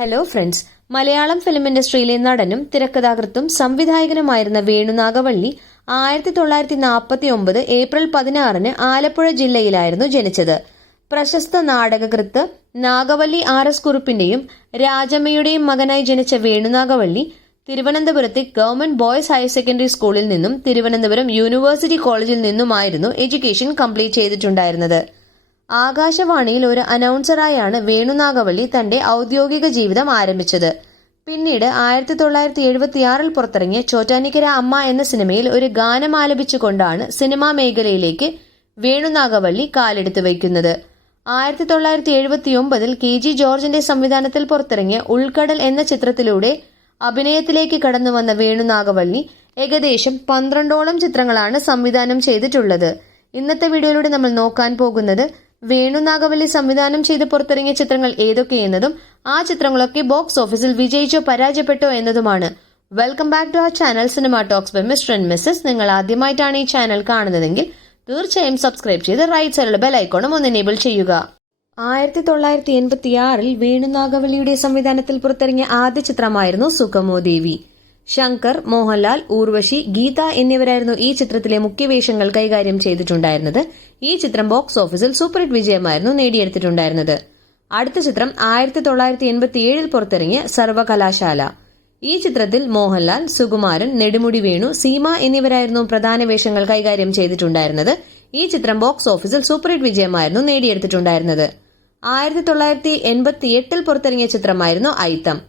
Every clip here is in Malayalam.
ഹലോ ഫ്രണ്ട്സ്, മലയാളം ഫിലിം ഇൻഡസ്ട്രിയിലെ നടനും തിരക്കഥാകൃത്തും സംവിധായകനുമായിരുന്ന വേണു നാഗവള്ളി 1949 ഏപ്രിൽ 16 ആലപ്പുഴ ജില്ലയിലായിരുന്നു ജനിച്ചത്. പ്രശസ്ത നാടകകൃത്ത് നാഗവള്ളി RS കുറുപ്പിന്റെയും രാജമ്മയുടെയും മകനായി ജനിച്ച വേണു നാഗവള്ളി തിരുവനന്തപുരത്തെ ഗവൺമെന്റ് ബോയ്സ് ഹയർ സെക്കൻഡറി സ്കൂളിൽ നിന്നും തിരുവനന്തപുരം യൂണിവേഴ്സിറ്റി കോളേജിൽ നിന്നുമായിരുന്നു എഡ്യൂക്കേഷൻ കംപ്ലീറ്റ് ചെയ്തിട്ടുണ്ടായിരുന്നത്. ആകാശവാണിയിൽ ഒരു അനൗൺസറായാണ് വേണു നാഗവള്ളി തന്റെ ഔദ്യോഗിക ജീവിതം ആരംഭിച്ചത്. പിന്നീട് 1976 പുറത്തിറങ്ങിയ ചോറ്റാനിക്കര അമ്മ എന്ന സിനിമയിൽ ഒരു ഗാനം ആലപിച്ചുകൊണ്ടാണ് സിനിമാ മേഖലയിലേക്ക് വേണു നാഗവള്ളി കാലെടുത്തു വയ്ക്കുന്നത്. 1979 KG ജോർജിന്റെ സംവിധാനത്തിൽ പുറത്തിറങ്ങിയ ഉൾക്കടൽ എന്ന ചിത്രത്തിലൂടെ അഭിനയത്തിലേക്ക് കടന്നുവന്ന വേണു നാഗവള്ളി ഏകദേശം 12ഓളം ചിത്രങ്ങളാണ് സംവിധാനം ചെയ്തിട്ടുള്ളത്. ഇന്നത്തെ വീഡിയോയിലൂടെ നമ്മൾ നോക്കാൻ പോകുന്നത് വേണു നാഗവള്ളി സംവിധാനം ചെയ്ത് പുറത്തിറങ്ങിയ ചിത്രങ്ങൾ ഏതൊക്കെയെന്നതും ആ ചിത്രങ്ങളൊക്കെ ബോക്സ് ഓഫീസിൽ വിജയിച്ചോ പരാജയപ്പെട്ടോ എന്നതുമാണ്. Welcome back to our channel cinema talks by Mr and Mrs. നിങ്ങൾ ആദ്യമായിട്ടാണ് ഈ ചാനൽ കാണുന്നതെങ്കിൽ തീർച്ചയായും സബ്സ്ക്രൈബ് ചെയ്ത് റൈറ്റ് സൈഡിലുള്ള ബെൽ ഐക്കോണും ഒന്ന് എനേബിൾ ചെയ്യുക. 1986 വേണു നാഗവള്ളിയുടെ സംവിധാനത്തിൽ പുറത്തിറങ്ങിയ ആദ്യ ചിത്രമായിരുന്നു സുഖമോ ദേവി. ശങ്കർ, മോഹൻലാൽ, ഊർവശി, ഗീത എന്നിവരായിരുന്നു ഈ ചിത്രത്തിലെ മുഖ്യവേഷങ്ങൾ കൈകാര്യം ചെയ്തിട്ടുണ്ടായിരുന്നത്. ഈ ചിത്രം ബോക്സ് ഓഫീസിൽ സൂപ്പർ ഹിറ്റ് വിജയമായിരുന്നു നേടിയെടുത്തിട്ടുണ്ടായിരുന്നത്. അടുത്ത ചിത്രം 1987 പുറത്തിറങ്ങിയ സർവകലാശാല. ഈ ചിത്രത്തിൽ മോഹൻലാൽ, സുകുമാരൻ, നെടുമുടി വേണു, സീമ എന്നിവരായിരുന്നു പ്രധാന വേഷങ്ങൾ കൈകാര്യം ചെയ്തിട്ടുണ്ടായിരുന്നത്. ഈ ചിത്രം ബോക്സ് ഓഫീസിൽ സൂപ്പർ ഹിറ്റ് വിജയമായിരുന്നു നേടിയെടുത്തിട്ടുണ്ടായിരുന്നത്. 1988 പുറത്തിറങ്ങിയ ചിത്രമായിരുന്നു ഐത്തം.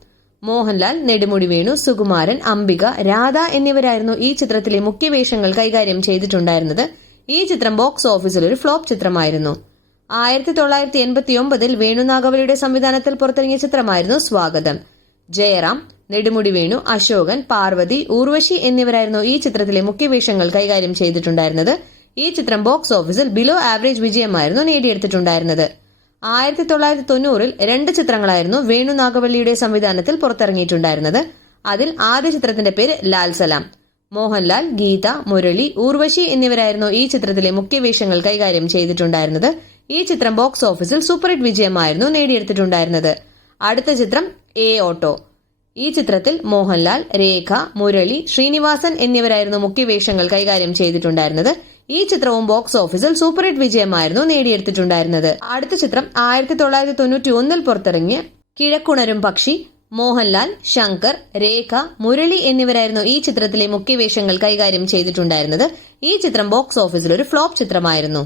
മോഹൻലാൽ, നെടുമുടി വേണു, സുകുമാരൻ, അംബിക, രാധ എന്നിവരായിരുന്നു ഈ ചിത്രത്തിലെ മുഖ്യവേഷങ്ങൾ കൈകാര്യം ചെയ്തിട്ടുണ്ടായിരുന്നത്. ഈ ചിത്രം ബോക്സ് ഓഫീസിൽ ഒരു ഫ്ലോപ്പ് ചിത്രമായിരുന്നു. 1989 വേണു നാഗവള്ളിയുടെ സംവിധാനത്തിൽ പുറത്തിറങ്ങിയ ചിത്രമായിരുന്നു സ്വാഗതം. ജയറാം, നെടുമുടി വേണു, അശോകൻ, പാർവതി, ഊർവശി എന്നിവരായിരുന്നു ഈ ചിത്രത്തിലെ മുഖ്യവേഷങ്ങൾ കൈകാര്യം ചെയ്തിട്ടുണ്ടായിരുന്നത്. ഈ ചിത്രം ബോക്സ് ഓഫീസിൽ ബിലോ ആവറേജ് വിജയമായിരുന്നു നേടിയെടുത്തിട്ടുണ്ടായിരുന്നത്. 1990 2 ചിത്രങ്ങളായിരുന്നു വേണു നാഗവള്ളിയുടെ സംവിധാനത്തിൽ പുറത്തിറങ്ങിയിട്ടുണ്ടായിരുന്നത്. അതിൽ ആദ്യ ചിത്രത്തിന്റെ പേര് ലാൽ സലാം. മോഹൻലാൽ, ഗീത, മുരളി, ഊർവശി എന്നിവരായിരുന്നു ഈ ചിത്രത്തിലെ മുഖ്യവേഷങ്ങൾ കൈകാര്യം ചെയ്തിട്ടുണ്ടായിരുന്നത്. ഈ ചിത്രം ബോക്സ് ഓഫീസിൽ സൂപ്പർ ഹിറ്റ് വിജയമായിരുന്നു നേടിയെടുത്തിട്ടുണ്ടായിരുന്നത്. അടുത്ത ചിത്രം എ ഓട്ടോ. ഈ ചിത്രത്തിൽ മോഹൻലാൽ, രേഖ, മുരളി, ശ്രീനിവാസൻ എന്നിവരായിരുന്നു മുഖ്യവേഷങ്ങൾ കൈകാര്യം ചെയ്തിട്ടുണ്ടായിരുന്നത്. ഈ ചിത്രവും ബോക്സ് ഓഫീസിൽ സൂപ്പർ ഹിറ്റ് വിജയമായിരുന്നു നേടിയെടുത്തിട്ടുണ്ടായിരുന്നത്. അടുത്ത ചിത്രം 1991 പുറത്തിറങ്ങിയ കിഴക്കുണരും പക്ഷി. മോഹൻലാൽ, ശങ്കർ, രേഖ, മുരളി എന്നിവരായിരുന്നു ഈ ചിത്രത്തിലെ മുഖ്യവേഷങ്ങൾ കൈകാര്യം ചെയ്തിട്ടുണ്ടായിരുന്നത്. ഈ ചിത്രം ബോക്സ് ഓഫീസിൽ ഒരു ഫ്ലോപ്പ് ചിത്രമായിരുന്നു.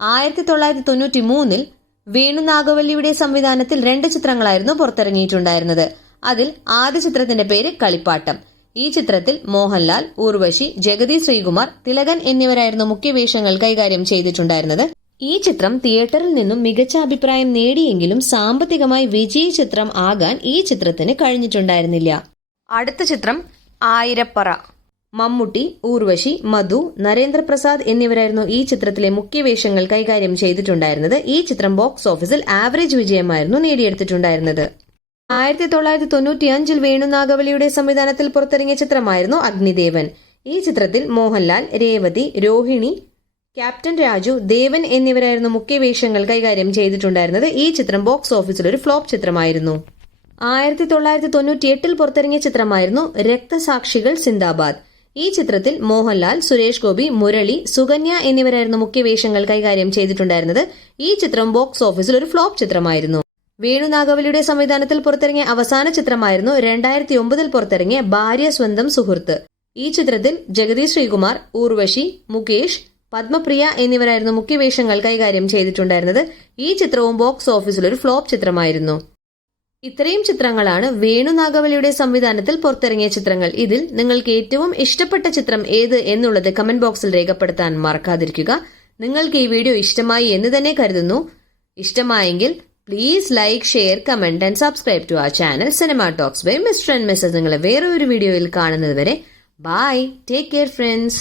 1993 വേണു നാഗവള്ളിയുടെ സംവിധാനത്തിൽ 2 ചിത്രങ്ങളായിരുന്നു പുറത്തിറങ്ങിയിട്ടുണ്ടായിരുന്നത്. അതിൽ ആദ്യ ചിത്രത്തിന്റെ പേര് കളിപ്പാട്ടം. ഈ ചിത്രത്തിൽ മോഹൻലാൽ, ഊർവശി, ജഗതി ശ്രീകുമാർ, തിലകൻ എന്നിവരായിരുന്നു മുഖ്യവേഷങ്ങൾ കൈകാര്യം ചെയ്തിട്ടുണ്ടായിരുന്നത്. ഈ ചിത്രം തിയേറ്ററിൽ നിന്നും മികച്ച അഭിപ്രായം നേടിയെങ്കിലും സാമ്പത്തികമായി വിജയ ചിത്രം ആകാൻ ഈ ചിത്രത്തിന് കഴിഞ്ഞിട്ടുണ്ടായിരുന്നില്ല. അടുത്ത ചിത്രം ആയിരപ്പറ. മമ്മൂട്ടി, ഊർവശി, മധു, നരേന്ദ്രപ്രസാദ് എന്നിവരായിരുന്നു ഈ ചിത്രത്തിലെ മുഖ്യവേഷങ്ങൾ കൈകാര്യം ചെയ്തിട്ടുണ്ടായിരുന്നത്. ഈ ചിത്രം ബോക്സ് ഓഫീസിൽ ആവറേജ് വിജയമായിരുന്നു നേടിയെടുത്തിട്ടുണ്ടായിരുന്നത്. 1995 വേണു നാഗവള്ളിയുടെ സംവിധാനത്തിൽ പുറത്തിറങ്ങിയ ചിത്രമായിരുന്നു അഗ്നിദേവൻ. ഈ ചിത്രത്തിൽ മോഹൻലാൽ, രേവതി, രോഹിണി, ക്യാപ്റ്റൻ രാജു, ദേവൻ എന്നിവരായിരുന്നു മുഖ്യവേഷങ്ങൾ കൈകാര്യം ചെയ്തിട്ടുണ്ടായിരുന്നത്. ഈ ചിത്രം ബോക്സ് ഓഫീസിൽ ഒരു ഫ്ലോപ്പ് ചിത്രമായിരുന്നു. 1998 പുറത്തിറങ്ങിയ ചിത്രമായിരുന്നു രക്തസാക്ഷികൾ സിന്ദാബാദ്. ഈ ചിത്രത്തിൽ മോഹൻലാൽ, സുരേഷ് ഗോപി, മുരളി, സുകന്യ എന്നിവരായിരുന്നു മുഖ്യവേഷങ്ങൾ കൈകാര്യം ചെയ്തിട്ടുണ്ടായിരുന്നത്. ഈ ചിത്രം ബോക്സ് ഓഫീസിൽ ഒരു ഫ്ലോപ്പ് ചിത്രമായിരുന്നു. വേണു നാഗവള്ളിയുടെ സംവിധാനത്തിൽ പുറത്തിറങ്ങിയ അവസാന ചിത്രമായിരുന്നു 2009 പുറത്തിറങ്ങിയ ഭാര്യ സ്വന്തം സുഹൃത്ത്. ഈ ചിത്രത്തിൽ ജഗതി ശ്രീകുമാർ, ഊർവശി, മുകേഷ്, പത്മപ്രിയ എന്നിവരായിരുന്നു മുഖ്യവേഷങ്ങൾ കൈകാര്യം ചെയ്തിട്ടുണ്ടായിരുന്നത്. ഈ ചിത്രവും ബോക്സ് ഓഫീസിൽ ഒരു ഫ്ലോപ്പ് ചിത്രമായിരുന്നു. ഇത്രയും ചിത്രങ്ങളാണ് വേണു നാഗവള്ളിയുടെ സംവിധാനത്തിൽ പുറത്തിറങ്ങിയ ചിത്രങ്ങൾ. ഇതിൽ നിങ്ങൾക്ക് ഏറ്റവും ഇഷ്ടപ്പെട്ട ചിത്രം ഏത് എന്നുള്ളത് കമന്റ് ബോക്സിൽ രേഖപ്പെടുത്താൻ മറക്കാതിരിക്കുക. നിങ്ങൾക്ക് ഈ വീഡിയോ ഇഷ്ടമായി എന്ന് തന്നെ കരുതുന്നു. ഇഷ്ടമായെങ്കിൽ please like, share, comment and subscribe to our channel cinema talks by Mr and Mrs. നിങ്ങളെ വേറെ ഒരു വീഡിയോയിൽ കാണുന്നത് വരെ ബൈ, ടേക്ക് കെയർ ഫ്രണ്ട്സ്.